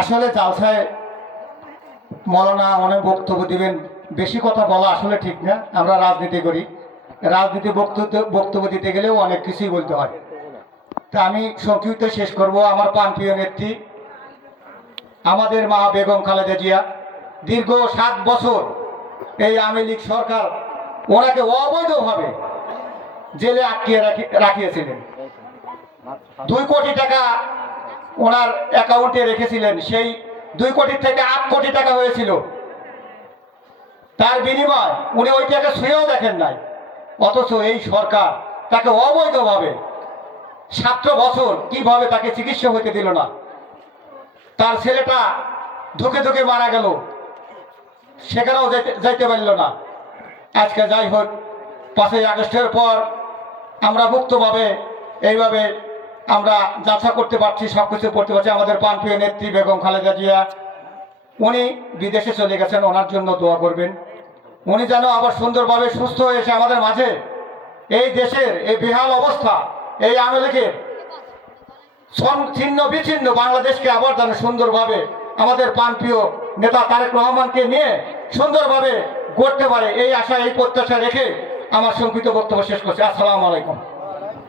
আসলে জালসায় মৌলানা অনেক বক্তব্য দিবেন, বেশি কথা বলা আসলে ঠিক না। আমরা রাজনীতি করি, রাজনীতি বক্তব্য দিতে গেলেও অনেক কিছুই বলতে হয়। তা আমি সংক্ষিপ্ত শেষ করব। আমার প্রাণপ্রিয় নেত্রী আমাদের মা বেগম খালেদা জিয়া দীর্ঘ 7 বছর এই আওয়ামী লীগ সরকার ওনাকে অবৈধভাবে জেলে আটকিয়ে রাখিয়েছিলেন। 2 কোটি টাকা ওনার অ্যাকাউন্টে রেখেছিলেন, সেই 2 কোটি থেকে 8 কোটি টাকা হয়েছিল। তার বিনিময় উনি ওই টাকা ছুঁয়েও দেখেন নাই, অথচ এই সরকার তাকে অবৈধভাবে 17 বছর কিভাবে তাকে চিকিৎসা হতে দিল না। তার ছেলেটা ধুকে ধুকে মারা গেল, সেখানেও যাইতে পারল না। আজকে যাই হোক, 5ই আগস্টের পর আমরা মুক্তভাবে এইভাবে আমরা যাত্রা করতে পারছি, সব কিছু করতে পারছি। আমাদের প্রাণপ্রিয় নেত্রী বেগম খালেদা জিয়া উনি বিদেশে চলে গেছেন, ওনার জন্য দোয়া করবেন। উনি যেন আবার সুন্দরভাবে সুস্থ হয়ে এসে আমাদের মাঝে এই দেশের এই বেহাল অবস্থা, এই আওয়ামী লীগের ছিন্ন বিচ্ছিন্ন বাংলাদেশকে আবার যেন সুন্দরভাবে আমাদের প্রাণপ্রিয় নেতা তারেক রহমানকে নিয়ে সুন্দরভাবে গড়তে পারে, এই আশা এই প্রত্যাশা রেখে আমার সংক্ষিপ্ত বক্তব্য শেষ করছি। আসসালামু আলাইকুম।